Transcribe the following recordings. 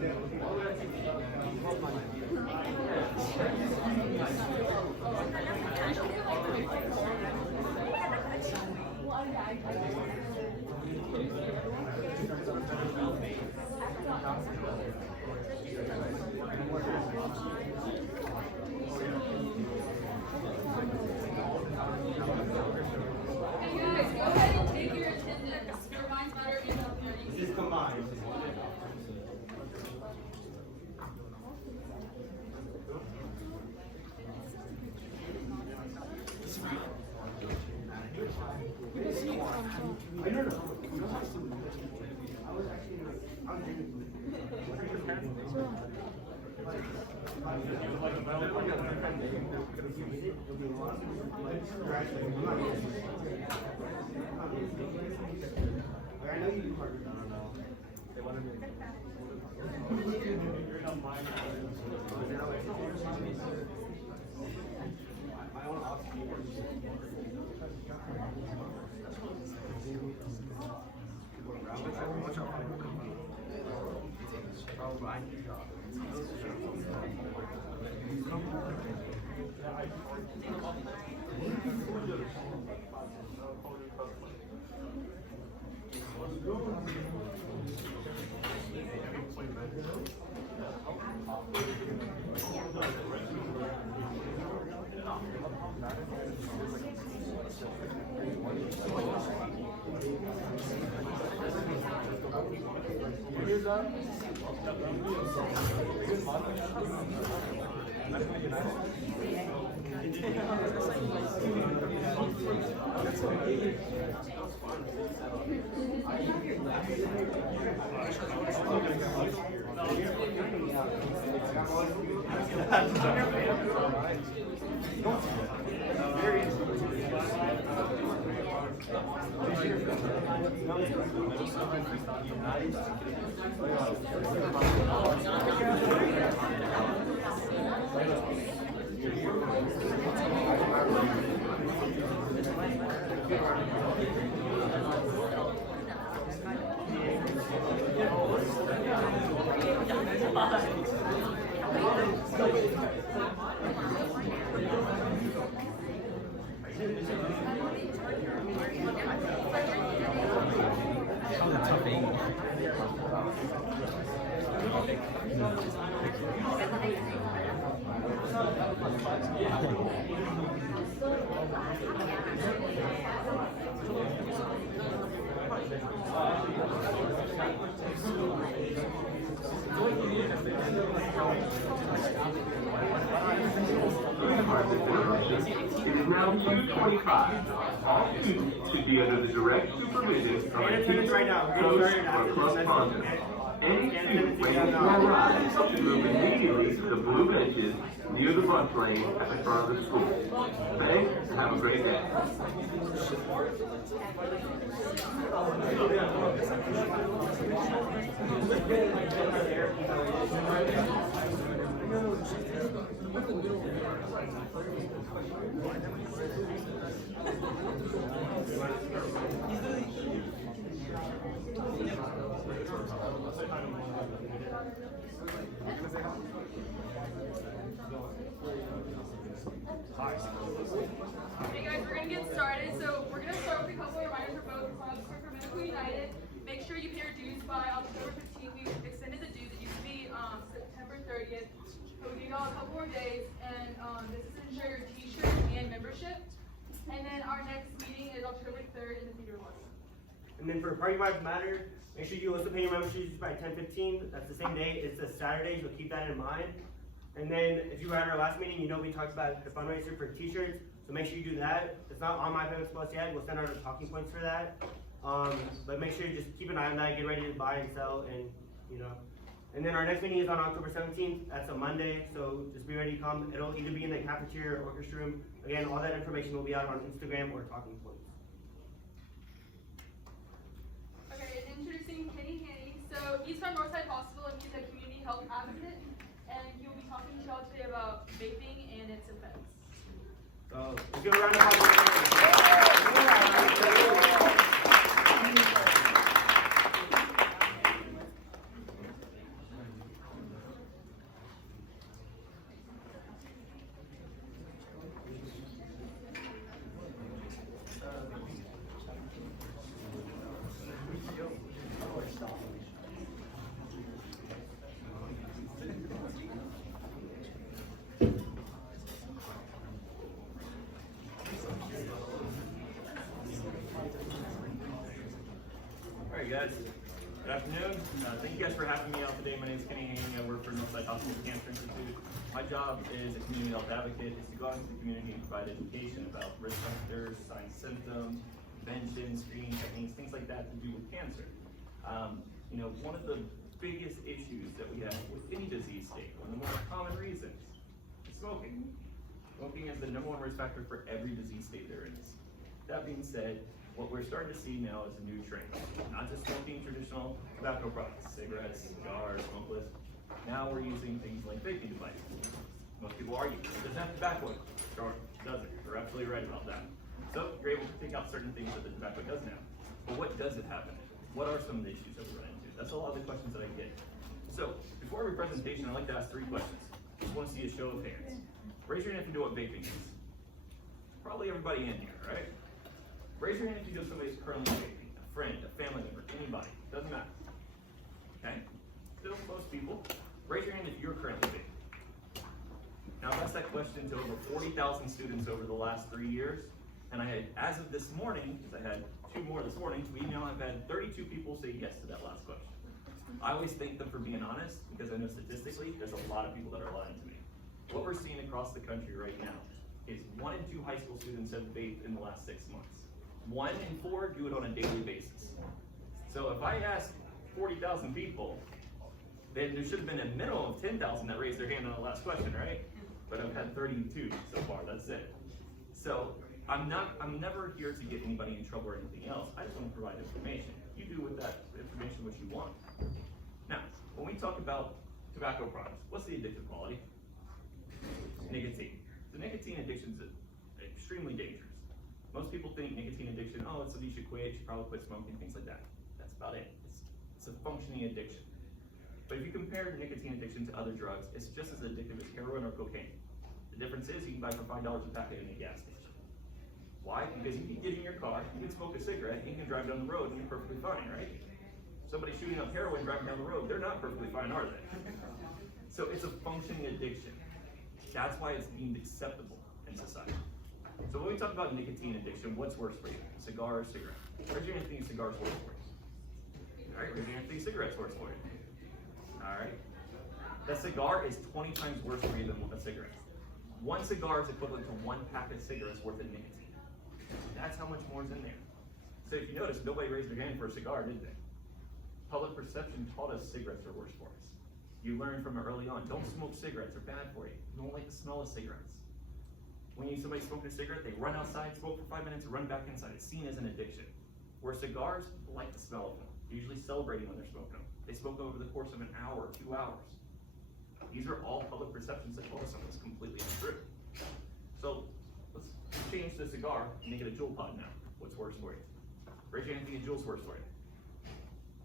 It is now 2:25. All students should be under the direct supervision of a teacher, coach, or correspondent. Any student waiting to arrive should move immediately to the blue benches near the bus lane at the front of the school. Thanks, and have a great day. Hey guys, we're going to get started. So we're going to start with a couple of reminders for both clubs. For Medical United, make sure you pay your dues by October 15th. We extended the dues. It used to be September 30th. But we gave y'all a couple more days. And this is to ensure your t-shirt and membership. And then our next meeting is October 3rd in the theater lobby. And then for Party Vibes Matter, make sure you also pay your memberships by 10:15. That's the same day. It's a Saturday, so keep that in mind. And then if you were at our last meeting, you know we talked about the fundraiser for t-shirts. So make sure you do that. It's not on my payments plus yet. We'll send out the talking points for that. But make sure you just keep an eye on that. Get ready to buy and sell, and you know. And then our next meeting is on October 17th. That's a Monday, so just be ready to come. It'll either be in the cafeteria or orchestra room. Again, all that information will be out on Instagram or talking points. Okay, introducing Haney. So he's from Northside Hospital and he's a community health advocate. And he will be talking to y'all today about vaping and its effects. So let's give a round of applause. guys. Good afternoon. Thank you guys for having me out today. My name is Haney. I work for Northside Hospital Cancer Institute. My job as a community health advocate is to go out into the community and provide education about risk factors, signs, symptoms, prevention, screening techniques, things like that to do with cancer. One of the biggest issues that we have with any disease state, one of the most common reasons, is smoking. Smoking is the #1 risk factor for every disease state there is. That being said, what we're starting to see now is a new trend. Not just smoking traditional tobacco products, cigarettes, cigars, smokeless. Now we're using things like vaping devices. Most people argue, it doesn't have tobacco in it. Sure, it doesn't. You're absolutely right about that. So you're able to take out certain things that the tobacco doesn't have. But what does it have in it? What are some of the issues that we run into? That's a lot of the questions that I get. So before every presentation, I like to ask 3 questions. I just want to see a show of hands. Raise your hand if you know what vaping is. Probably everybody in here, right? Raise your hand if you know somebody's currently vaping. A friend, a family member, anybody. Doesn't matter. Okay? Still most people. Raise your hand if you're currently vaping. Now I've asked that question to over 40,000 students over the last 3 years. And I had, as of this morning, because I had 2 more this morning, we now have had 32 people say yes to that last question. I always thank them for being honest, because I know statistically, there's a lot of people that are lying to me. What we're seeing across the country right now is 1 in 2 high school students have vaped in the last 6 months. 1 in 4 do it on a daily basis. So if I ask 40,000 people, then there should have been a minimum of 10,000 that raised their hand on the last question, right? But I've had 32 so far, that's it. So I'm never here to get anybody in trouble or anything else. I just want to provide information. You do with that information what you want. Now, when we talk about tobacco products, what's the addictive quality? Nicotine. The nicotine addiction is extremely dangerous. Most people think nicotine addiction, oh, it's so you should quit, you should probably quit smoking, things like that. That's about it. It's a functioning addiction. But if you compare nicotine addiction to other drugs, it's just as addictive as heroin or cocaine. The difference is you can buy for $5 a packet in a gas station. Why? Because you can get in your car, you can smoke a cigarette, you can drive down the road and you're perfectly fine, right? Somebody shooting up heroin driving down the road, they're not perfectly fine, are they? So it's a functioning addiction. That's why it's deemed acceptable in society. So when we talk about nicotine addiction, what's worse for you? Cigar or cigarette? Raise your hand if you think cigar's worse for you. All right, raise your hand if you think cigarette's worse for you. All right. The cigar is 20 times worse for you than a cigarette. 1 cigar is equivalent to 1 pack of cigarettes worth of nicotine. That's how much more is in there. So if you notice, nobody raised their hand for a cigar, did they? Public perception taught us cigarettes are worse for us. You learned from it early on, don't smoke cigarettes, they're bad for you. You don't like the smell of cigarettes. When you see somebody smoking a cigarette, they run outside, smoke for 5 minutes, and run back inside. It's seen as an addiction. Where cigars, people like the smell of them. They're usually celebrating when they're smoking them. They smoke over the course of an hour, 2 hours. These are all public perceptions that tell us something's completely untrue. So let's change the cigar and make it a jewel pod now. What's worse for you? Raise your hand if you think a jewel's worse for you.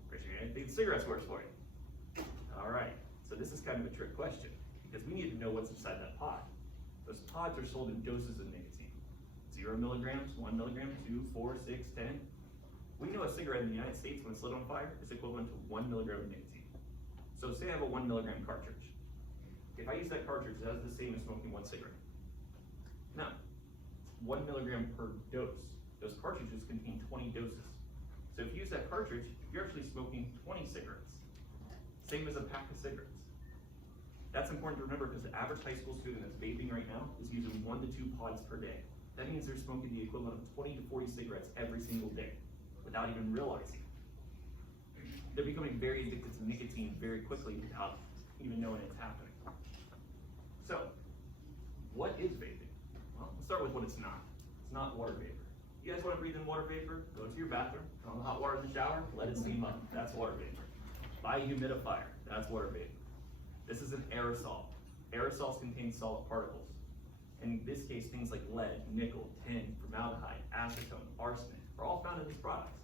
Raise your hand if you think the cigarette's worse for you. All right, so this is kind of a trick question because we need to know what's inside that pod. Those pods are sold in doses of nicotine. 0 milligrams, 1 milligram, 2, 4, 6, 10. We know a cigarette in the United States when it's lit on fire is equivalent to 1 milligram of nicotine. So say I have a 1 milligram cartridge. If I use that cartridge, that's the same as smoking 1 cigarette. Now, 1 milligram per dose. Those cartridges contain 20 doses. So if you use that cartridge, you're actually smoking 20 cigarettes. Same as a pack of cigarettes. That's important to remember because the average high school student that's vaping right now is using 1 to 2 pods per day. That means they're smoking the equivalent of 20 to 40 cigarettes every single day without even realizing. They're becoming very addicted to nicotine very quickly without even knowing it's happening. So, what is vaping? Well, let's start with what it's not. It's not water vapor. You guys want to breathe in water vapor? Go to your bathroom, turn on the hot water in the shower, let it steam up. That's water vapor. Buy a humidifier. That's water vapor. This is an aerosol. Aerosols contain solid particles. In this case, things like lead, nickel, tin, formaldehyde, acetone, arsenic are all found in these products.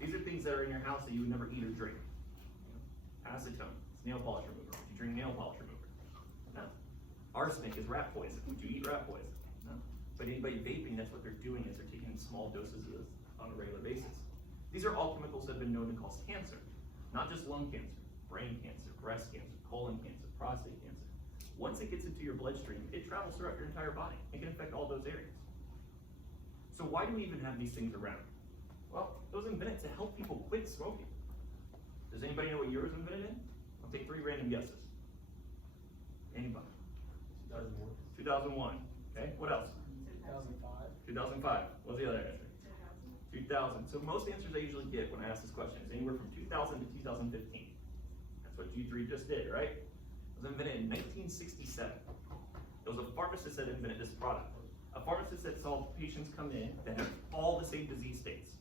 These are things that are in your house that you would never eat or drink. Acetone is nail polish remover. Would you drink nail polish remover? No. Arsenic is rat poison. Would you eat rat poison? No. But anybody vaping, that's what they're doing is they're taking small doses of this on a regular basis. These are all chemicals that have been known to cause cancer. Not just lung cancer, brain cancer, breast cancer, colon cancer, prostate cancer. Once it gets into your bloodstream, it travels throughout your entire body. It can affect all those areas. So why do we even have these things around? Well, it was invented to help people quit smoking. Does anybody know what year it was invented in? I'll take 3 random guesses. Anybody? 2001. 2001. Okay, what else? 2005. 2005. What's the other answer? 2000. So most answers I usually get when I ask this question is anywhere from 2000 to 2015. That's what you 3 just did, right? It was invented in 1967. It was a pharmacist that invented this product. A pharmacist that saw patients come in that have all the same disease states,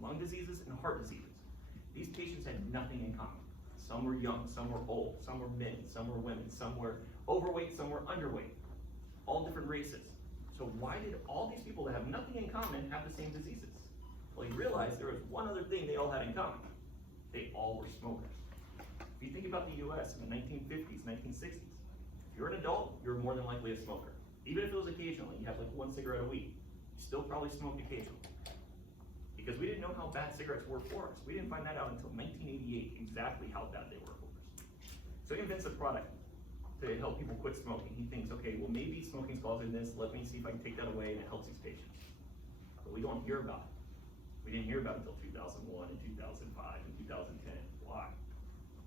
lung diseases and heart diseases. These patients had nothing in common. Some were young, some were old, some were men, some were women, some were overweight, some were underweight, all different races. So why did all these people that have nothing in common have the same diseases? Well, he realized there was one other thing they all had in common. They all were smokers. If you think about the US in the 1950s, 1960s, if you're an adult, you're more than likely a smoker. Even if it was occasionally, you have like 1 cigarette a week, you still probably smoked occasionally. Because we didn't know how bad cigarettes were for us. We didn't find that out until 1988, exactly how bad they were for us. So he invents a product to help people quit smoking. He thinks, okay, well maybe smoking's causing this, let me see if I can take that away and it helps these patients. But we don't hear about it. We didn't hear about it until 2001 and 2005 and 2010. Why?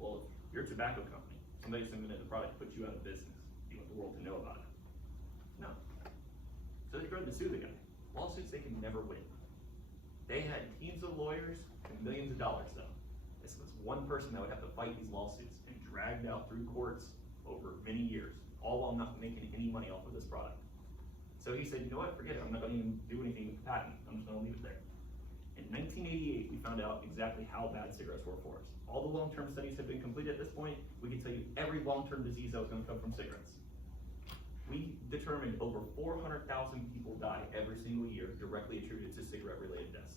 Well, if you're a tobacco company, somebody's invented a product to put you out of business. You want the world to know about it. No. So they tried to sue the guy. Lawsuits they can never win. They had teams of lawyers and millions of dollars though. This was one person that would have to fight these lawsuits and dragged out through courts over many years, all while not making any money off of this product. So he said, you know what, forget it, I'm not gonna even do anything with the patent, I'm just gonna leave it there. In 1988, we found out exactly how bad cigarettes were for us. All the long-term studies have been completed at this point. We can tell you every long-term disease that was gonna come from cigarettes. We determined over 400,000 people die every single year directly attributed to cigarette-related deaths.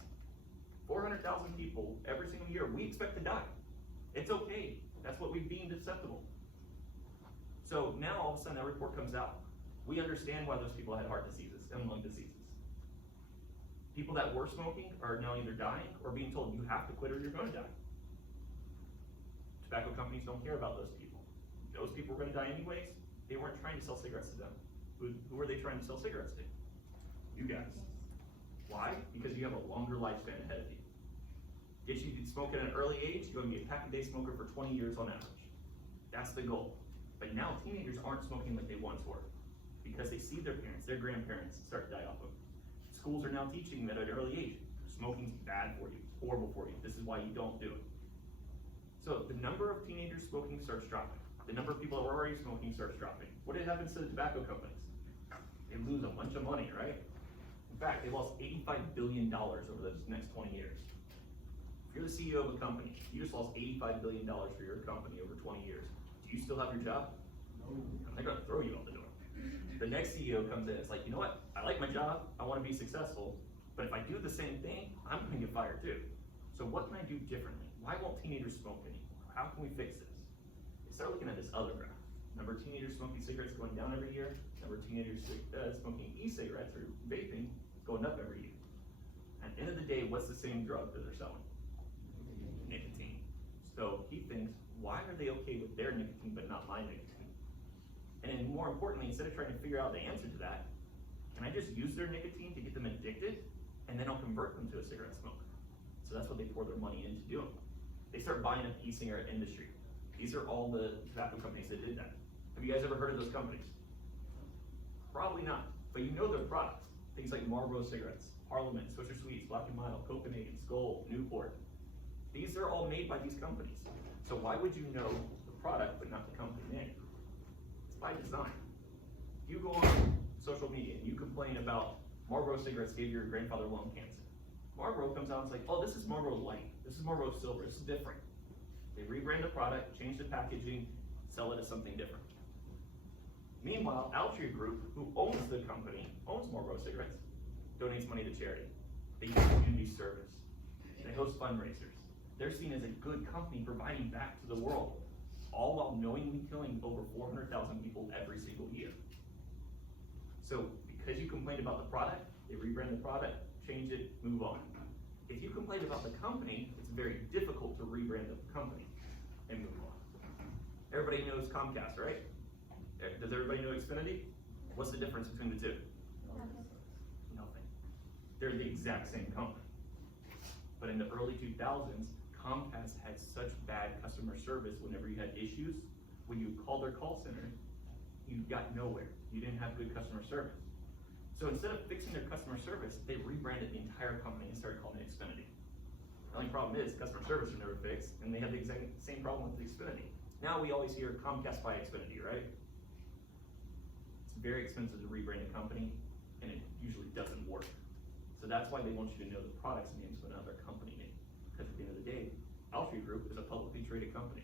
400,000 people every single year we expect to die. It's okay. That's what we've deemed acceptable. So now all of a sudden that report comes out. We understand why those people had heart diseases and lung diseases. People that were smoking are now either dying or being told you have to quit or you're going to die. Tobacco companies don't care about those people. Those people were going to die anyways. They weren't trying to sell cigarettes to them. Who were they trying to sell cigarettes to? You guys. Why? Because you have a longer lifespan ahead of you. Get you to smoke at an early age, you're going to be a pack-a-day smoker for 20 years on average. That's the goal. But now teenagers aren't smoking like they once were because they see their parents, their grandparents start to die off of it. Schools are now teaching that at an early age, smoking's bad for you, it's horrible for you, this is why you don't do it. So the number of teenagers smoking starts dropping. The number of people that are already smoking starts dropping. What happens to the tobacco companies? They lose a bunch of money, right? In fact, they lost $85 billion over the next 20 years. If you're the CEO of a company, you just lost $85 billion for your company over 20 years. Do you still have your job? No. They're gonna throw you out the door. The next CEO comes in, it's like, you know what? I like my job, I wanna be successful, but if I do the same thing, I'm gonna get fired too. So what can I do differently? Why won't teenagers smoke anymore? How can we fix this? They start looking at this other graph. Number of teenagers smoking cigarettes going down every year. Number of teenagers smoking e-cigarettes or vaping is going up every year. At the end of the day, what's the same drug that they're selling? Nicotine. So he thinks, why are they okay with their nicotine but not my nicotine? And then more importantly, instead of trying to figure out the answer to that, can I just use their nicotine to get them addicted and then I'll convert them to a cigarette smoker? So that's what they pour their money into doing. They start buying up the e-cigarette industry. These are all the tobacco companies that did that. Have you guys ever heard of those companies? Probably not, but you know their products. Things like Marlboro cigarettes, Parliament, Swisher Sweets, Black & Mild, Copenhagen, Skoal, Newport. These are all made by these companies. So why would you know the product but not the company name? It's by design. You go on social media and you complain about Marlboro cigarettes gave your grandfather lung cancer. Marlboro comes out and it's like, oh, this is Marlboro Light, this is Marlboro Silver, this is different. They rebrand the product, change the packaging, sell it as something different. Meanwhile, Altria Group, who owns the company, owns Marlboro cigarettes, donates money to charity. They use community service. They host fundraisers. They're seen as a good company providing back to the world, all while knowingly killing over 400,000 people every single year. So because you complained about the product, they rebrand the product, change it, move on. If you complain about the company, it's very difficult to rebrand the company and move on. Everybody knows Comcast, right? Does everybody know Xfinity? What's the difference between the two? Nothing. They're the exact same company. But in the early 2000s, Comcast had such bad customer service whenever you had issues. When you called their call center, you got nowhere. You didn't have good customer service. So instead of fixing their customer service, they rebranded the entire company and started calling it Xfinity. The only problem is customer service was never fixed, and they had the exact same problem with Xfinity. Now we always hear Comcast by Xfinity, right? It's very expensive to rebrand a company, and it usually doesn't work. So that's why they want you to know the product's names but not their company name. Because at the end of the day, Altria Group is a publicly traded company.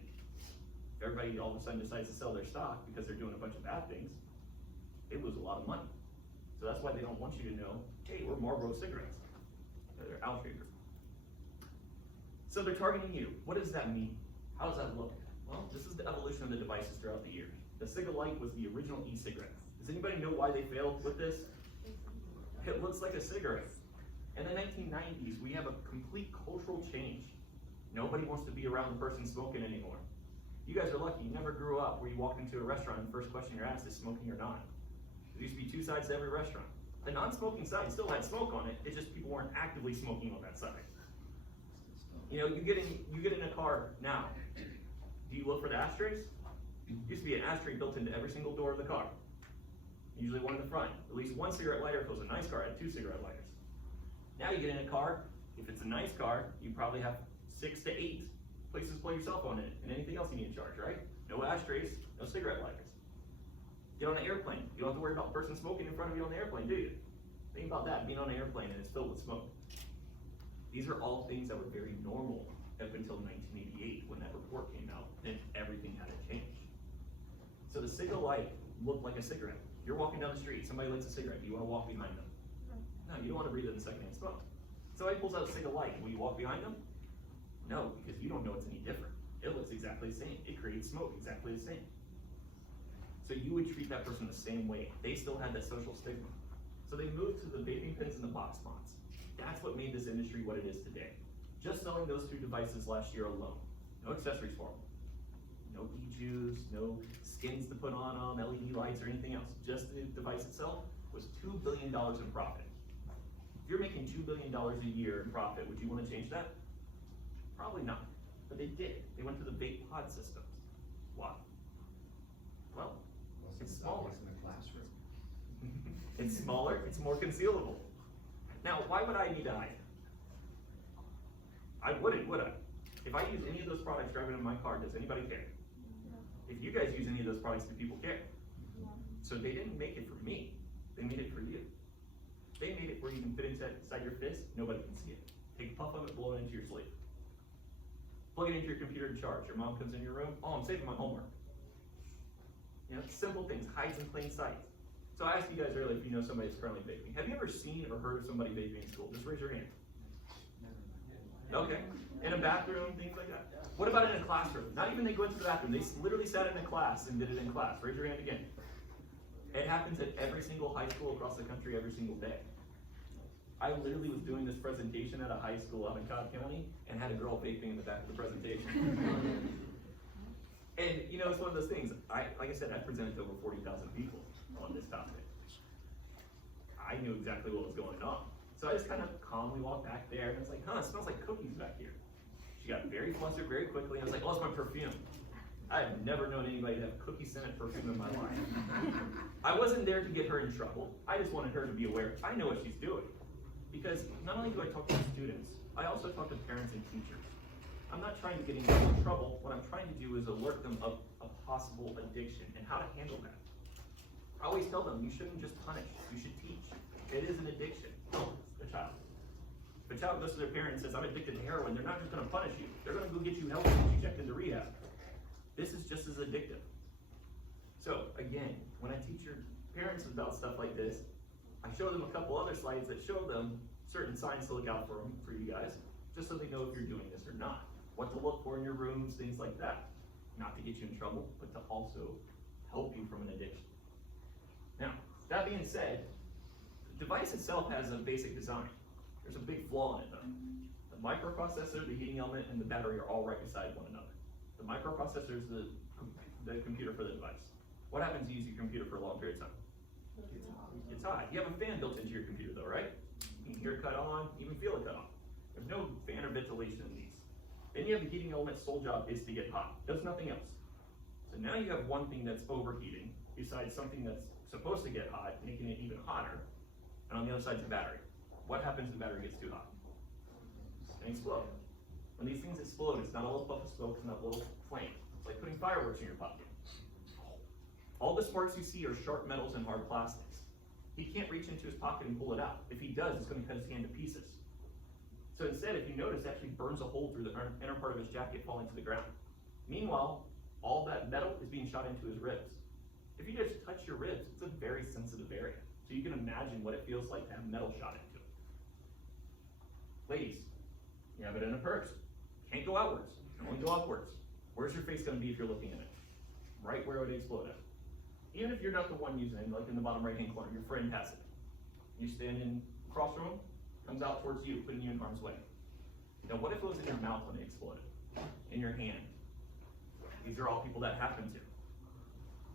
If everybody all of a sudden decides to sell their stock because they're doing a bunch of bad things, they lose a lot of money. So that's why they don't want you to know, hey, we're Marlboro cigarettes. They're Altria Group. So they're targeting you. What does that mean? How does that look? Well, this is the evolution of the devices throughout the years. The Cigalite was the original e-cigarette. Does anybody know why they failed with this? It looks like a cigarette. In the 1990s, we have a complete cultural change. Nobody wants to be around the person smoking anymore. You guys are lucky, you never grew up where you walk into a restaurant and the first question you're asked is smoking or not. There used to be two sides to every restaurant. The non-smoking side still had smoke on it, it's just people weren't actively smoking on that side. You know, you get in a car now. Do you look for the ashtrays? Used to be an ashtray built into every single door of the car. Usually one in the front. At least one cigarette lighter, if it was a nice car, had 2 cigarette lighters. Now you get in a car, if it's a nice car, you probably have 6 to 8 places to plug your cell phone in it, and anything else you need to charge, right? No ashtrays, no cigarette lighters. Get on an airplane. You don't have to worry about the person smoking in front of you on the airplane, do you? Think about that, being on an airplane and it's filled with smoke. These are all things that were very normal up until 1988 when that report came out, and everything had to change. So the Cigalite looked like a cigarette. You're walking down the street, somebody lights a cigarette, do you want to walk behind them? No, you don't want to breathe in the secondhand smoke. Somebody pulls out a Cigalite, will you walk behind them? No, because you don't know it's any different. It looks exactly the same. It creates smoke exactly the same. So you would treat that person the same way. They still had that social stigma. So they moved to the vaping pens and the box mods. That's what made this industry what it is today. Just selling those 2 devices last year alone. No accessories for them. No e-juice, no skins to put on them, LED lights or anything else. Just the device itself was $2 billion in profit. If you're making $2 billion a year in profit, would you want to change that? Probably not, but they did. They went to the vape pod systems. Why? Well, it's smaller. In the classroom. It's smaller, it's more concealable. Now, why would I need to hide? I wouldn't, would I? If I use any of those products driving in my car, does anybody care? If you guys use any of those products, do people care? So they didn't make it for me, they made it for you. They made it where you can fit inside your fist, nobody can see it. Take a puff of it, blow it into your sleep. Plug it into your computer to charge. Your mom comes in your room, oh, I'm saving my homework. You know, simple things, hides in plain sight. So I asked you guys earlier if you know somebody that's currently vaping. Have you ever seen or heard of somebody vaping in school? Just raise your hand. Okay. In a bathroom, things like that. What about in a classroom? Not even they go into the bathroom. They literally sat in a class and did it in class. Raise your hand again. It happens at every single high school across the country every single day. I literally was doing this presentation at a high school out in Cobb County and had a girl vaping in the back of the presentation. And you know, it's one of those things. Like I said, I presented to over 40,000 people on this topic. I knew exactly what was going on. So I just kind of calmly walked back there and I was like, huh, it smells like cookies back here. She got very flustered very quickly. I was like, oh, it's my perfume. I have never known anybody to have cookie scented perfume in my life. I wasn't there to get her in trouble. I just wanted her to be aware. I know what she's doing. Because not only do I talk to students, I also talk to parents and teachers. I'm not trying to get anybody in trouble. What I'm trying to do is alert them of a possible addiction and how to handle that. I always tell them, you shouldn't just punish, you should teach. It is an addiction. Help the child. If a child goes to their parent and says, I'm addicted to heroin, they're not just gonna punish you. They're gonna go get you help and get you checked into rehab. This is just as addictive. So again, when I teach your parents about stuff like this, I show them a couple other slides that show them certain signs to look out for you guys, just so they know if you're doing this or not. What to look for in your rooms, things like that. Not to get you in trouble, but to also help you from an addiction. Now, that being said, the device itself has a basic design. There's a big flaw in it though. The microprocessor, the heating element, and the battery are all right beside one another. The microprocessor is the computer for the device. What happens if you use your computer for a long period of time? It's hot. You have a fan built into your computer though, right? You can hear it cut on, even feel it cut on. There's no fan or ventilation in these. Then you have the heating element's sole job is to get hot, does nothing else. So now you have one thing that's overheating, besides something that's supposed to get hot, making it even hotter, and on the other side is the battery. What happens if the battery gets too hot? They explode. When these things explode, it's not a little puff of smoke, it's not a little flame. It's like putting fireworks in your pocket. All the sparks you see are sharp metals and hard plastics. He can't reach into his pocket and pull it out. If he does, it's going to cut his hand to pieces. So instead, if you notice, it actually burns a hole through the inner part of his jacket, falling to the ground. Meanwhile, all that metal is being shot into his ribs. If you just touch your ribs, it's a very sensitive area. So you can imagine what it feels like to have metal shot into it. Ladies, you have it in a purse. Can't go outwards, can only go upwards. Where's your face going to be if you're looking at it? Right where it would explode at. Even if you're not the one using it, like in the bottom right-hand corner, your friend has it. You stand in across from him, comes out towards you, putting you in harm's way. Now what if it was in your mouth when it exploded? In your hand? These are all people that happen to.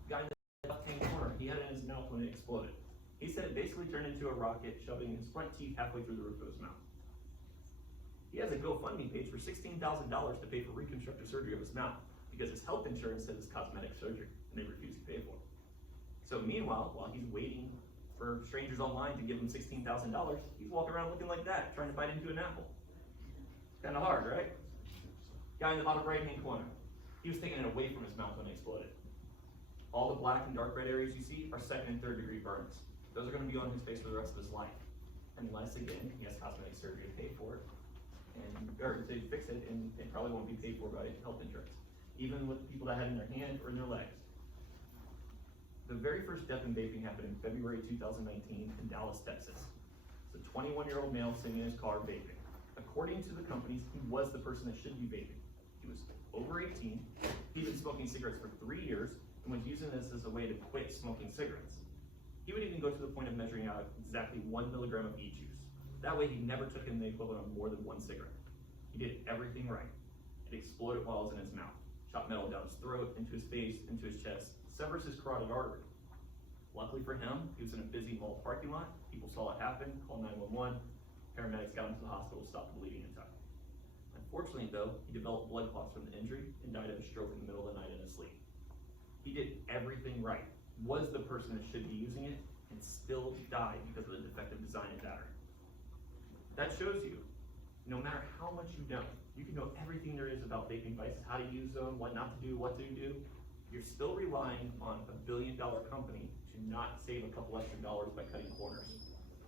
Guy in the left-hand corner, he had it in his mouth when it exploded. He said it basically turned into a rocket, shoving his front teeth halfway through the roof of his mouth. He has a GoFundMe page for $16,000 to pay for reconstructive surgery of his mouth because his health insurance says it's cosmetic surgery and they refuse to pay for it. So meanwhile, while he's waiting for strangers online to give him $16,000, he's walking around looking like that, trying to bite into an apple. Kind of hard, right? Guy in the bottom right-hand corner, he was taking it away from his mouth when it exploded. All the black and dark red areas you see are 2nd and 3rd degree burns. Those are going to be on his face for the rest of his life. Unless, again, he has cosmetic surgery to pay for it, or to fix it, and it probably won't be paid for by health insurance. Even with people that had it in their hand or in their legs. The very first death in vaping happened in February 2019 in Dallas, Texas. It's a 21-year-old male sitting in his car vaping. According to the companies, he was the person that should be vaping. He was over 18, he'd been smoking cigarettes for 3 years, and was using this as a way to quit smoking cigarettes. He would even go to the point of measuring out exactly 1 milligram of each use. That way he never took in the equivalent of more than 1 cigarette. He did everything right. It exploded while it was in his mouth. Shot metal down his throat, into his face, into his chest, severs his carotid artery. Luckily for him, he was in a busy mall parking lot. People saw it happen, called 911. Paramedics got him to the hospital, stopped the bleeding in time. Unfortunately though, he developed blood clots from the injury and died of a stroke in the middle of the night in his sleep. He did everything right, was the person that should be using it, and still died because of the defective design and battery. That shows you, no matter how much you know, you can know everything there is about vaping devices, how to use them, what not to do, what to do. You're still relying on a billion-dollar company to not save a couple extra dollars by cutting corners.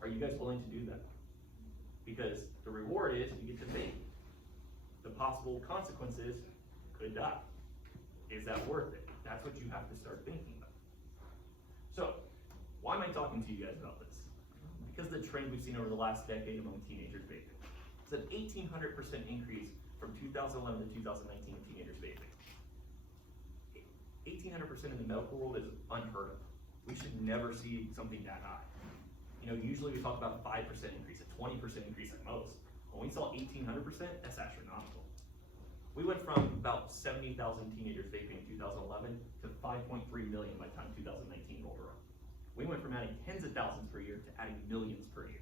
Are you guys willing to do that? Because the reward is you get to vape. The possible consequence is you could die. Is that worth it? That's what you have to start thinking about. So, why am I talking to you guys about this? Because of the trend we've seen over the last decade among teenagers vaping. It's an 1,800% increase from 2011 to 2019 in teenagers vaping. 1,800% in the medical world is unheard of. We should never see something that high. You know, usually we talk about a 5% increase, a 20% increase at most. When we saw 1,800%, that's astronomical. We went from about 70,000 teenagers vaping in 2011 to 5.3 million by the time 2019 rolled around. We went from adding tens of thousands per year to adding millions per year.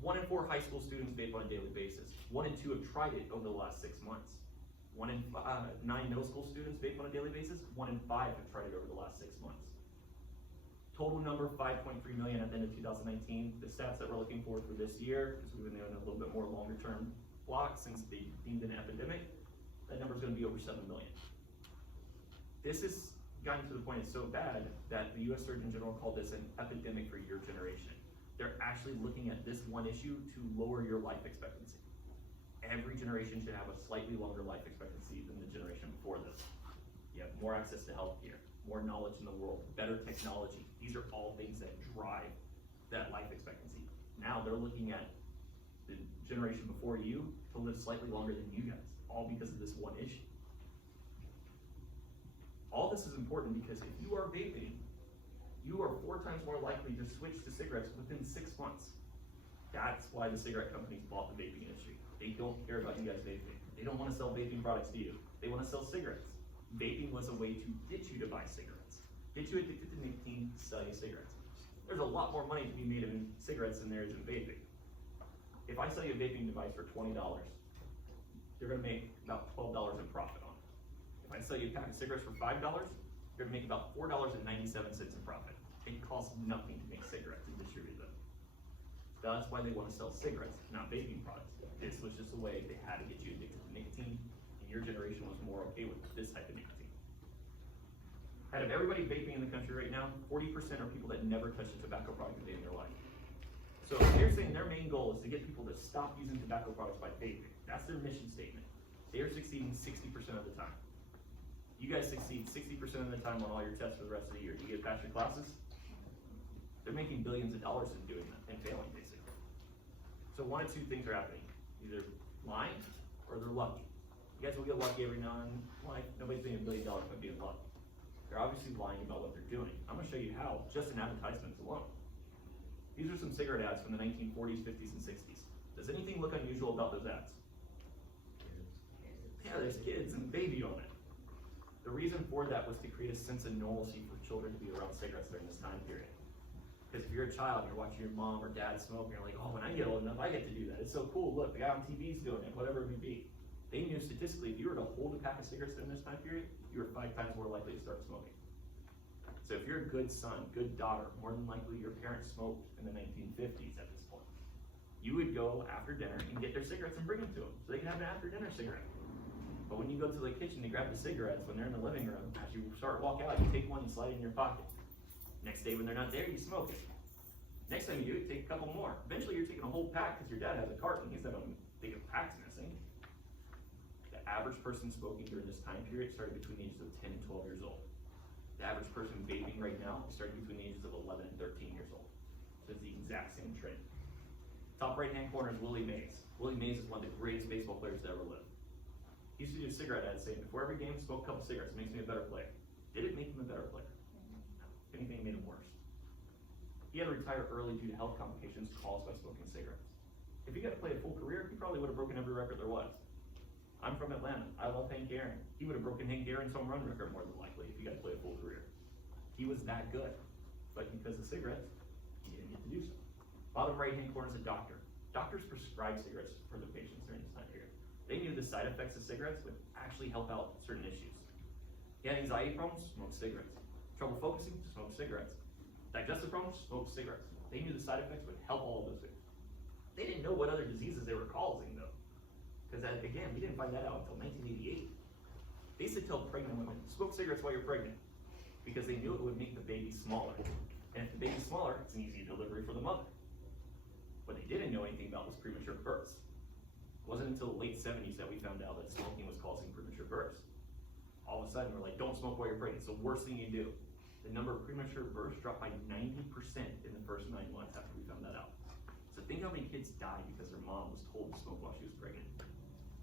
1 in 4 high school students vape on a daily basis. 1 in 2 have tried it over the last 6 months. 1 in 9 middle school students vape on a daily basis. 1 in 5 have tried it over the last 6 months. Total number 5.3 million at the end of 2019. The stats that we're looking for this year, because we've been doing a little bit more longer term block since they deemed an epidemic, that number is going to be over 7 million. This has gotten to the point it's so bad that the US Surgeon General called this an epidemic for your generation. They're actually looking at this one issue to lower your life expectancy. Every generation should have a slightly longer life expectancy than the generation before this. You have more access to healthcare, more knowledge in the world, better technology. These are all things that drive that life expectancy. Now they're looking at the generation before you to live slightly longer than you guys, all because of this one issue. All this is important because if you are vaping, you are 4 times more likely to switch to cigarettes within 6 months. That's why the cigarette companies bought the vaping industry. They don't care about you guys vaping. They don't want to sell vaping products to you. They want to sell cigarettes. Vaping was a way to get you to buy cigarettes, get you addicted to nicotine, sell you cigarettes. There's a lot more money to be made in cigarettes than there is in vaping. If I sell you a vaping device for $20, you're gonna make about $12 in profit on it. If I sell you a pack of cigarettes for $5, you're gonna make about $4.97 in profit. It costs nothing to make cigarettes and distribute them. That's why they want to sell cigarettes, not vaping products. This was just a way they had to get you addicted to nicotine, and your generation was more okay with this type of nicotine. Out of everybody vaping in the country right now, 40% are people that never touched a tobacco product a day in their life. So they're saying their main goal is to get people to stop using tobacco products by vaping. That's their mission statement. They are succeeding 60% of the time. You guys succeed 60% of the time on all your tests for the rest of the year. Do you get past your classes? They're making billions of dollars in doing that and failing, basically. So one of two things are happening. Either lying or they're lucky. You guys will get lucky every now and then. Like, nobody's making $1 billion by being lucky. They're obviously lying about what they're doing. I'm gonna show you how, just in advertisements alone. These are some cigarette ads from the 1940s, 50s, and 60s. Does anything look unusual about those ads? Yeah, there's kids and baby on it. The reason for that was to create a sense of normalcy for children to be around cigarettes during this time period. Because if you're a child and you're watching your mom or dad smoke, and you're like, oh, when I get old enough, I get to do that. It's so cool. Look, the guy on TV's doing it, whatever it may be. They knew statistically, if you were to hold a pack of cigarettes during this time period, you were 5 times more likely to start smoking. So if you're a good son, good daughter, more than likely your parents smoked in the 1950s at this point. You would go after dinner and get their cigarettes and bring them to them so they can have an after dinner cigarette. But when you go to the kitchen to grab the cigarettes, when they're in the living room, as you start to walk out, you take one and slide it in your pocket. Next day when they're not there, you smoke it. Next time you do it, take a couple more. Eventually you're taking a whole pack because your dad has a carton. He's not thinking the pack's missing. The average person smoking during this time period started between the ages of 10 and 12 years old. The average person vaping right now is starting between the ages of 11 and 13 years old. So it's the exact same trend. Top right hand corner is Willie Mays. Willie Mays is one of the greatest baseball players to ever live. He used to do a cigarette ad saying, before every game, smoke a couple cigarettes, it makes me a better player. Did it make him a better player? No. If anything, it made him worse. He had to retire early due to health complications caused by smoking cigarettes. If he got to play a full career, he probably would have broken every record there was. I'm from Atlanta. I love Hank Aaron. He would have broken Hank Aaron's home run record more than likely if he got to play a full career. He was that good. But because of cigarettes, he didn't get to do so. Bottom right hand corner is a doctor. Doctors prescribe cigarettes for their patients during this time period. They knew the side effects of cigarettes would actually help out certain issues. He had anxiety problems, smoke cigarettes. Trouble focusing, smoke cigarettes. Digestive problems, smoke cigarettes. They knew the side effects would help all of those things. They didn't know what other diseases they were causing though. Because again, we didn't find that out until 1988. They used to tell pregnant women, smoke cigarettes while you're pregnant. Because they knew it would make the baby smaller. And if the baby's smaller, it's an easy delivery for the mother. What they didn't know anything about was premature births. It wasn't until the late 70s that we found out that smoking was causing premature births. All of a sudden, we're like, don't smoke while you're pregnant. It's the worst thing you do. The number of premature births dropped by 90% in the first 9 months after we found that out. So think how many kids died because their mom was told to smoke while she was pregnant.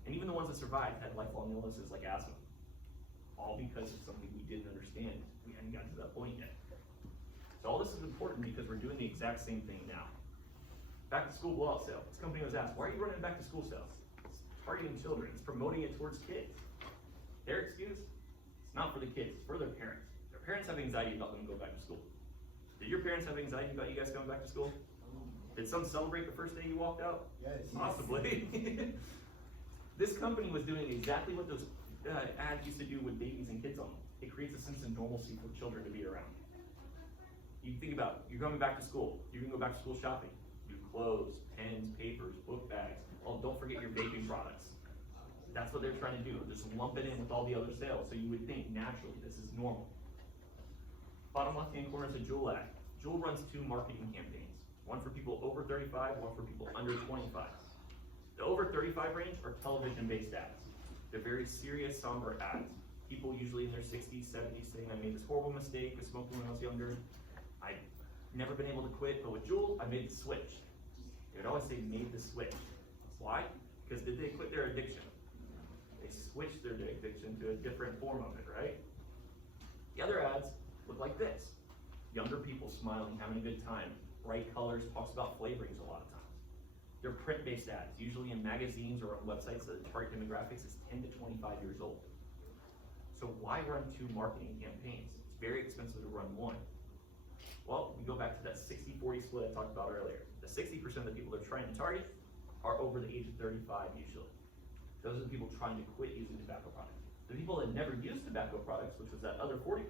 And even the ones that survived had lifelong illnesses like asthma. All because of something we didn't understand. We hadn't gotten to that point yet. So all this is important because we're doing the exact same thing now. Back to school blowout sale. This company was asked, why are you running back to school sales? It's targeting children. It's promoting it towards kids. Their excuse? It's not for the kids. It's for their parents. Their parents have anxiety about them going back to school. Did your parents have anxiety about you guys going back to school? Did some celebrate the first day you walked out? Yes. Possibly. This company was doing exactly what those ads used to do with babies and kids on them. It creates a sense of normalcy for children to be around. You think about, you're coming back to school. You're gonna go back to school shopping. Do clothes, pens, papers, book bags. Oh, don't forget your vaping products. That's what they're trying to do. Just lump it in with all the other sales. So you would think naturally this is normal. Bottom left hand corner is a Juul ad. Juul runs 2 marketing campaigns. One for people over 35, one for people under 25. The over 35 range are television-based ads. They're very serious, somber ads. People usually in their 60s, 70s saying, I made this horrible mistake of smoking when I was younger. I've never been able to quit, but with Juul, I made the switch. They would always say, made the switch. Why? Because did they quit their addiction? They switched their addiction to a different form of it, right? The other ads look like this. Younger people smiling, having a good time. Bright colors, talks about flavorings a lot of times. They're print-based ads, usually in magazines or on websites that the target demographics is 10 to 25 years old. So why run 2 marketing campaigns? It's very expensive to run one. Well, we go back to that 60-40 split I talked about earlier. The 60% of the people they're trying to target are over the age of 35 usually. Those are the people trying to quit using tobacco products. The people that never use tobacco products, which was that other 40%,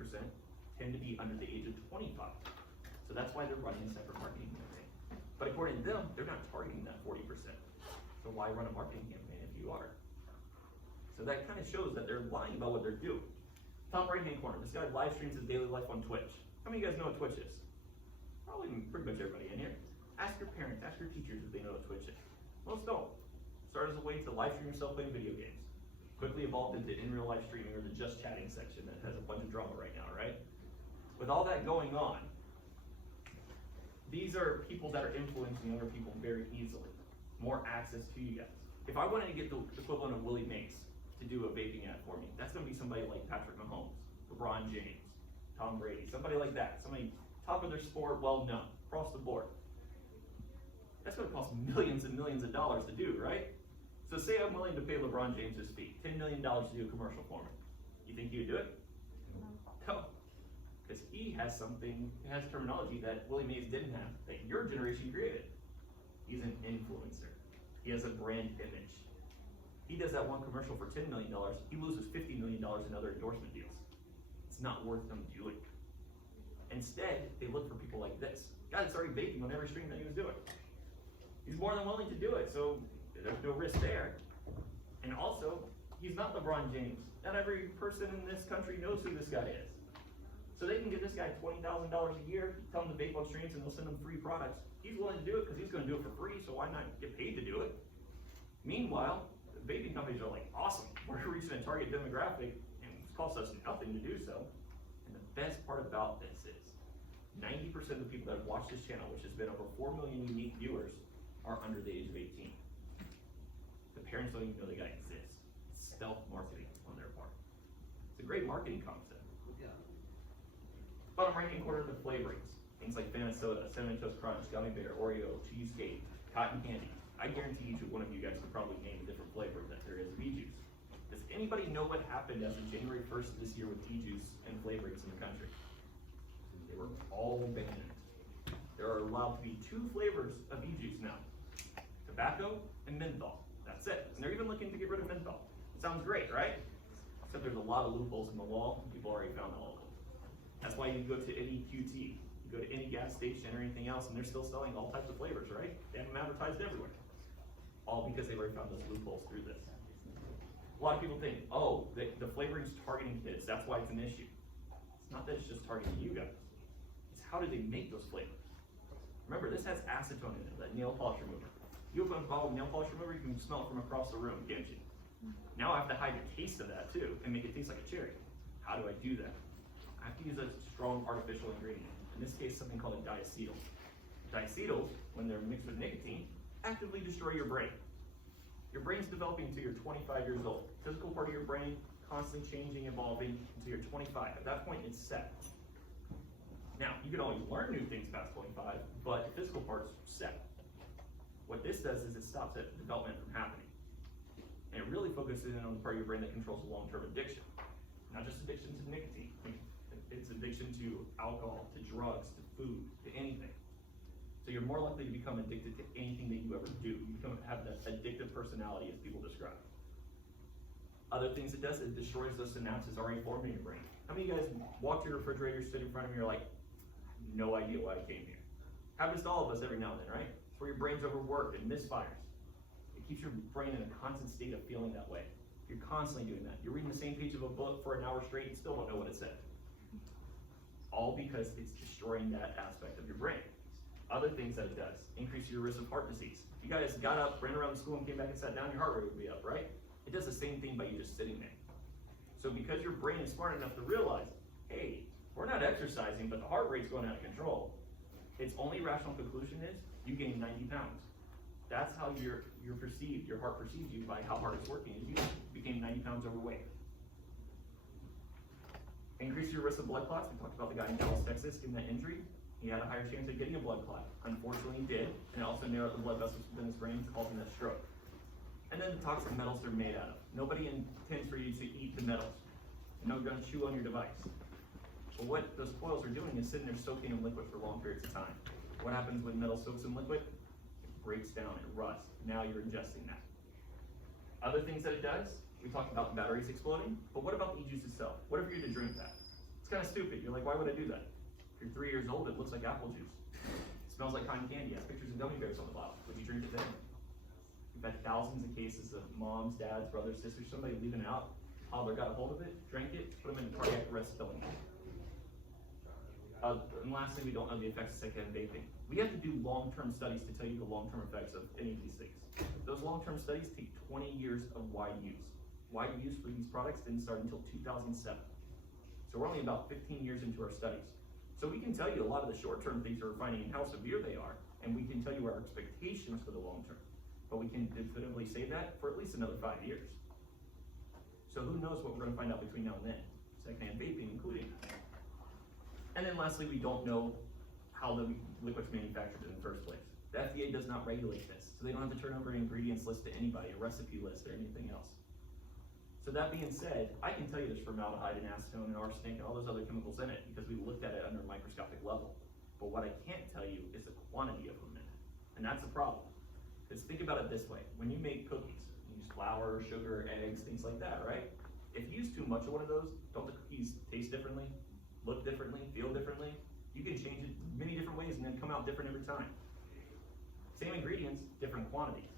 tend to be under the age of 25. So that's why they're running a separate marketing campaign. But according to them, they're not targeting that 40%. So why run a marketing campaign if you are? So that kind of shows that they're lying about what they're doing. Top right hand corner, this guy live streams his daily life on Twitch. How many of you guys know what Twitch is? Probably pretty much everybody in here. Ask your parents, ask your teachers if they know what Twitch is. Most don't. Started as a way to live stream yourself playing video games. Quickly evolved into in real life streaming, or the just chatting section that has a bunch of drama right now, right? With all that going on, these are people that are influencing younger people very easily. More access to you guys. If I wanted to get the equivalent of Willie Mays to do a vaping ad for me, that's going to be somebody like Patrick Mahomes, LeBron James, Tom Brady, somebody like that, somebody top of their sport, well known, across the board. That's going to cost millions and millions of dollars to do, right? So say I'm willing to pay LeBron James his fee, $10 million to do a commercial for me. You think he would do it? No. Because he has something, he has terminology that Willie Mays didn't have, that your generation created. He's an influencer. He has a brand image. He does that one commercial for $10 million, he loses $50 million in other endorsement deals. It's not worth them doing. Instead, they look for people like this. Guy that's already vaping on every stream that he was doing. He's more than willing to do it, so there's no risk there. And also, he's not LeBron James. Not every person in this country knows who this guy is. So they can give this guy $20,000 a year, tell him to vape on streams, and they'll send him free products. He's willing to do it because he's going to do it for free, so why not get paid to do it? Meanwhile, the vaping companies are like, awesome, we're reaching a target demographic, and it costs us nothing to do so. And the best part about this is 90% of the people that have watched this channel, which has been over 4 million unique viewers, are under the age of 18. The parents don't even know the guy exists. It's stealth marketing on their part. It's a great marketing concept. Bottom right hand corner, the flavorings. Things like Fanta Soda, Cinnamon Toast Crunch, Gummy Bear, Oreo, Cheesecake, Cotton Candy. I guarantee each one of you guys could probably name a different flavor that there is of e-juice. Does anybody know what happened as of January 1st of this year with e-juice and flavorings in the country? They were all banned. There are allowed to be 2 flavors of e-juice now. Tobacco and menthol. That's it. And they're even looking to get rid of menthol. It sounds great, right? Except there's a lot of loopholes in the law, and people already found all of them. That's why you go to any QT, you go to any gas station or anything else, and they're still selling all types of flavors, right? They have them advertised everywhere. All because they've already found those loopholes through this. A lot of people think, oh, the flavoring's targeting kids, that's why it's an issue. It's not that it's just targeting you guys. It's how do they make those flavors? Remember, this has acetone in it, that nail polish remover. You open a bottle of nail polish remover, you can smell it from across the room, can't you? Now I have to hide the taste of that too, and make it taste like a cherry. How do I do that? I have to use a strong artificial ingredient. In this case, something called a diacetyl. Diacetyls, when they're mixed with nicotine, actively destroy your brain. Your brain's developing until you're 25 years old. Physical part of your brain constantly changing, evolving until you're 25. At that point, it's set. Now, you can always learn new things past 25, but the physical part's set. What this does is it stops that development from happening. And it really focuses in on the part of your brain that controls the long-term addiction. Not just addiction to nicotine. It's addiction to alcohol, to drugs, to food, to anything. So you're more likely to become addicted to anything that you ever do. You have that addictive personality as people describe. Other things it does, it destroys those synapses already formed in your brain. How many of you guys walk to your refrigerator, sit in front of me, you're like, no idea why I came here? Happens to all of us every now and then, right? It's where your brain's overworked and misfires. It keeps your brain in a constant state of feeling that way. You're constantly doing that. You're reading the same page of a book for an hour straight and still don't know what it said. All because it's destroying that aspect of your brain. Other things that it does, increase your risk of heart disease. If you guys got up, ran around school, and came back and sat down, your heart rate would be up, right? It does the same thing by you just sitting there. So because your brain is smart enough to realize, hey, we're not exercising, but the heart rate's going out of control. Its only rational conclusion is you gain 90 pounds. That's how you're perceived, your heart perceives you by how hard it's working. You became 90 pounds overweight. Increase your risk of blood clots. We talked about the guy in Dallas, Texas, getting that injury. He had a higher chance of getting a blood clot. Unfortunately, he did, and it also narrowed the blood vessels within his brain, causing that stroke. And then the toxic metals they're made out of. Nobody intends for you to eat the metals. No, you're going to chew on your device. But what those coils are doing is sitting there soaking in liquid for long periods of time. What happens when metal soaks in liquid? It breaks down, it rusts. Now you're ingesting that. Other things that it does, we talked about the batteries exploding, but what about the e-juice itself? What if you're to drink that? It's kind of stupid. You're like, why would I do that? If you're 3 years old, it looks like apple juice. It smells like cotton candy. It has pictures of gummy bears on the bottle. Would you drink it then? We've had thousands of cases of moms, dads, brothers, sisters, somebody leaving out. Toddler got a hold of it, drank it, put them in cardiac arrest, killing them. And lastly, we don't know the effects of secondhand vaping. We have to do long-term studies to tell you the long-term effects of any of these things. Those long-term studies take 20 years of wide use. Wide use for these products didn't start until 2007. So we're only about 15 years into our studies. So we can tell you a lot of the short-term things that we're finding and how severe they are, and we can tell you our expectations for the long-term. But we can definitively say that for at least another 5 years. So who knows what we're gonna find out between now and then? Secondhand vaping including. And then lastly, we don't know how the liquid's manufactured in the first place. The FDA does not regulate this, so they don't have to turn over an ingredients list to anybody, a recipe list or anything else. So that being said, I can tell you there's formaldehyde and acetone and arsenic and all those other chemicals in it because we looked at it under a microscopic level. But what I can't tell you is the quantity of them in it. And that's the problem. Because think about it this way, when you make cookies, you use flour, sugar, eggs, things like that, right? If you use too much of one of those, don't the cookies taste differently, look differently, feel differently? You can change it many different ways and then come out different every time. Same ingredients, different quantities.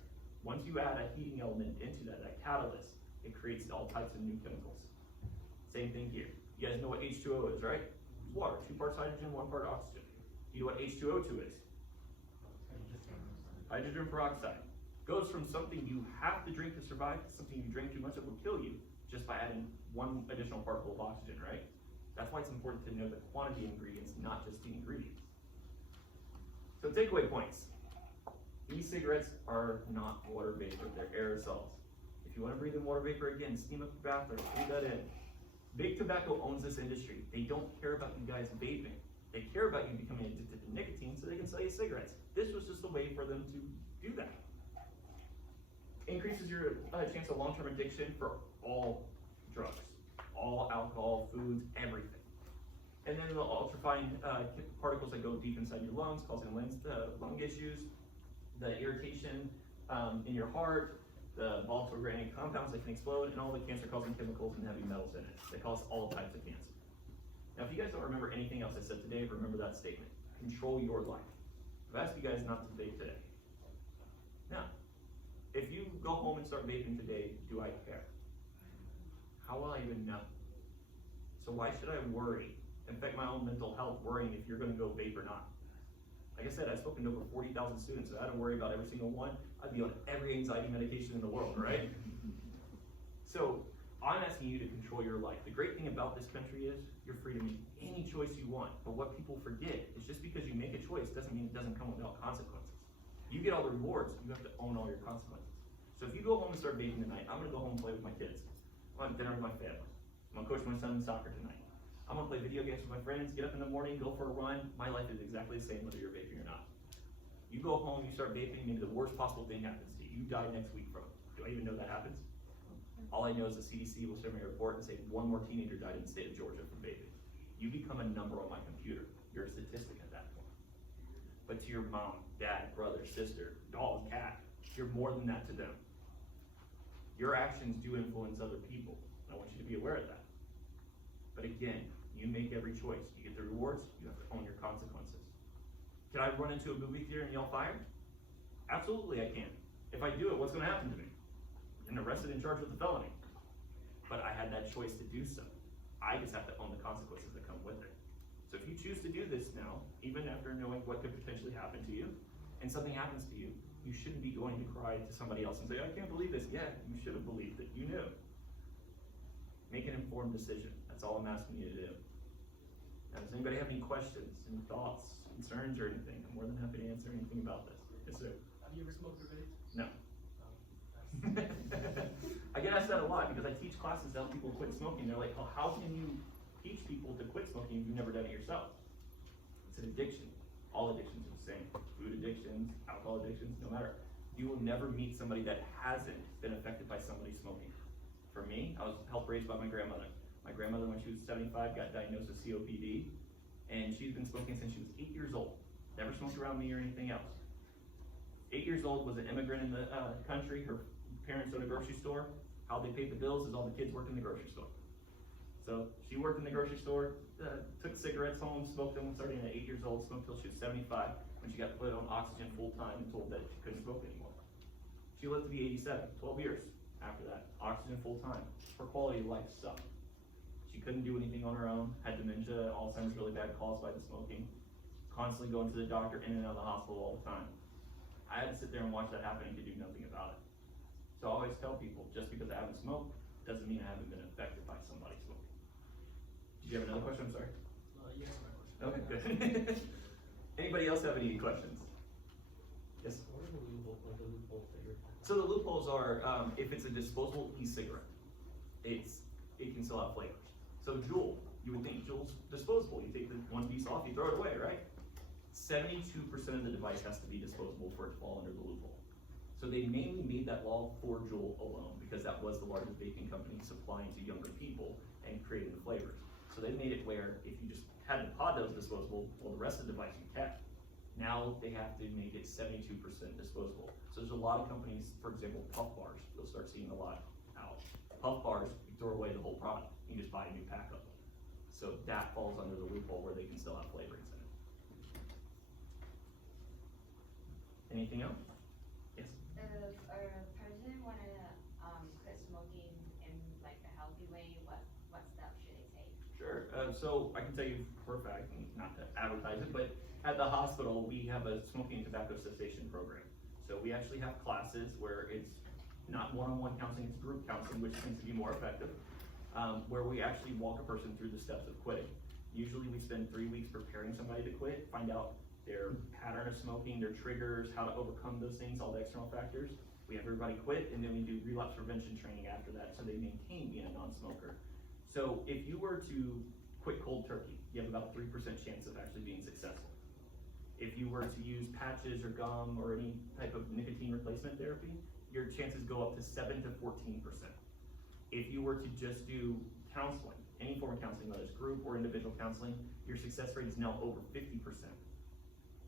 Once you add a heating element into that catalyst, it creates all types of new chemicals. Same thing here. You guys know what H2O is, right? It's water, 2 parts hydrogen, 1 part oxygen. You know what H2O2 is? Hydrogen peroxide. Goes from something you have to drink to survive to something you drink too much of will kill you just by adding 1 additional particle of oxygen, right? That's why it's important to know the quantity of ingredients, not just the ingredients. So takeaway points. E-cigarettes are not water vapor, they're aerosols. If you want to breathe in water vapor again, steam up your bathroom, breathe that in. Big Tobacco owns this industry. They don't care about you guys vaping. They care about you becoming addicted to nicotine so they can sell you cigarettes. This was just a way for them to do that. Increases your chance of long-term addiction for all drugs, all alcohol, foods, everything. And then the ultrafine particles that go deep inside your lungs, causing lung issues, the irritation in your heart, the volatile organic compounds that can explode, and all the cancer-causing chemicals and heavy metals in it that cause all types of cancer. Now, if you guys don't remember anything else I said today, remember that statement. Control your life. I've asked you guys not to vape today. Now, if you go home and start vaping today, do I care? How will I even know? So why should I worry? Affect my own mental health worrying if you're gonna go vape or not? Like I said, I've spoken to over 40,000 students, so I had to worry about every single one. I'd be on every anxiety medication in the world, right? So I'm asking you to control your life. The great thing about this country is you're free to make any choice you want. But what people forget is just because you make a choice doesn't mean it doesn't come without consequences. You get all the rewards, you have to own all your consequences. So if you go home and start vaping tonight, I'm gonna go home and play with my kids. I'm gonna have dinner with my family. I'm gonna coach my son in soccer tonight. I'm gonna play video games with my friends, get up in the morning, go for a run. My life is exactly the same whether you're vaping or not. You go home, you start vaping, maybe the worst possible thing happens to you. You die next week from it. Do I even know that happens? All I know is the CDC will send me a report and say 1 more teenager died in the state of Georgia from vaping. You become a number on my computer. You're a statistic at that point. But to your mom, dad, brother, sister, dog, cat, you're more than that to them. Your actions do influence other people. I want you to be aware of that. But again, you make every choice. You get the rewards, you have to own your consequences. Can I run into a movie theater and yell fire? Absolutely I can. If I do it, what's gonna happen to me? And arrested and charged with a felony. But I had that choice to do so. I just have to own the consequences that come with it. So if you choose to do this now, even after knowing what could potentially happen to you, and something happens to you, you shouldn't be going to cry to somebody else and say, I can't believe this. Yeah, you should have believed it. You knew. Make an informed decision. That's all I'm asking you to do. Now, does anybody have any questions, any thoughts, concerns, or anything? I'm more than happy to answer anything about this. Yes, sir. Have you ever smoked a vape? No. I get asked that a lot because I teach classes to help people quit smoking. They're like, oh, how can you teach people to quit smoking if you've never done it yourself? It's an addiction. All addictions are the same. Food addictions, alcohol addictions, no matter. You will never meet somebody that hasn't been affected by somebody smoking. For me, I was helped raised by my grandmother. My grandmother, when she was 75, got diagnosed with COPD, and she's been smoking since she was 8 years old. Never smoked around me or anything else. 8 years old, was an immigrant in the country. Her parents owned a grocery store. How they paid the bills is all the kids worked in the grocery store. So she worked in the grocery store, took cigarettes home, smoked them starting at 8 years old, smoked till she was 75 when she got put on oxygen full time and told that she couldn't smoke anymore. She lived to be 87, 12 years after that, oxygen full time. Her quality of life sucked. She couldn't do anything on her own, had dementia, Alzheimer's really bad caused by the smoking, constantly going to the doctor, in and out of the hospital all the time. I had to sit there and watch that happen and could do nothing about it. So I always tell people, just because I haven't smoked, doesn't mean I haven't been affected by somebody smoking. Did you have another question? I'm sorry. Yes, my question. Okay, good. Anybody else have any questions? Yes? What are the loopholes that you're talking about? So the loopholes are, if it's a disposable e-cigarette, it can still have flavors. So Juul, you would think Juul's disposable. You take the one piece off, you throw it away, right? 72% of the device has to be disposable for it to fall under the loophole. So they mainly made that law for Juul alone because that was the largest vaping company supplying to younger people and creating the flavors. So they made it where if you just had a pod that was disposable, well, the rest of the device you kept. Now they have to make it 72% disposable. So there's a lot of companies, for example, puff bars, you'll start seeing a lot out. Puff bars, you throw away the whole product, you just buy a new pack of them. So that falls under the loophole where they can still have flavorings in it. Anything else? Yes? If a person wanna quit smoking in like a healthy way, what steps should they take? Sure. So I can tell you for a fact, and not to advertise it, but at the hospital we have a smoking and tobacco cessation program. So we actually have classes where it's not one-on-one counseling, it's group counseling, which tends to be more effective, where we actually walk a person through the steps of quitting. Usually we spend 3 weeks preparing somebody to quit, find out their pattern of smoking, their triggers, how to overcome those things, all the external factors. We have everybody quit, and then we do relapse prevention training after that so they maintain being a non-smoker. So if you were to quit cold turkey, you have about a 3% chance of actually being successful. If you were to use patches or gum or any type of nicotine replacement therapy, your chances go up to 7 to 14%. If you were to just do counseling, any form of counseling, whether it's group or individual counseling, your success rate is now over 50%.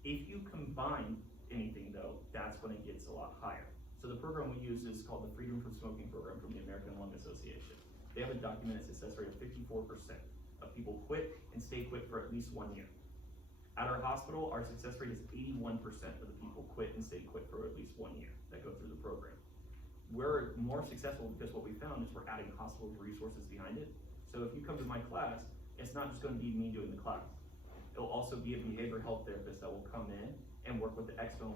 If you combine anything though, that's when it gets a lot higher. So the program we use is called the Freedom from Smoking program from the American Lung Association. They have a documented success rate of 54% of people quit and stay quit for at least 1 year. At our hospital, our success rate is 81% of the people quit and stay quit for at least 1 year that go through the program. We're more successful because what we found is we're adding hospital resources behind it. So if you come to my class, it's not just going to be me doing the class. It'll also be a behavioral health therapist that will come in and work with the external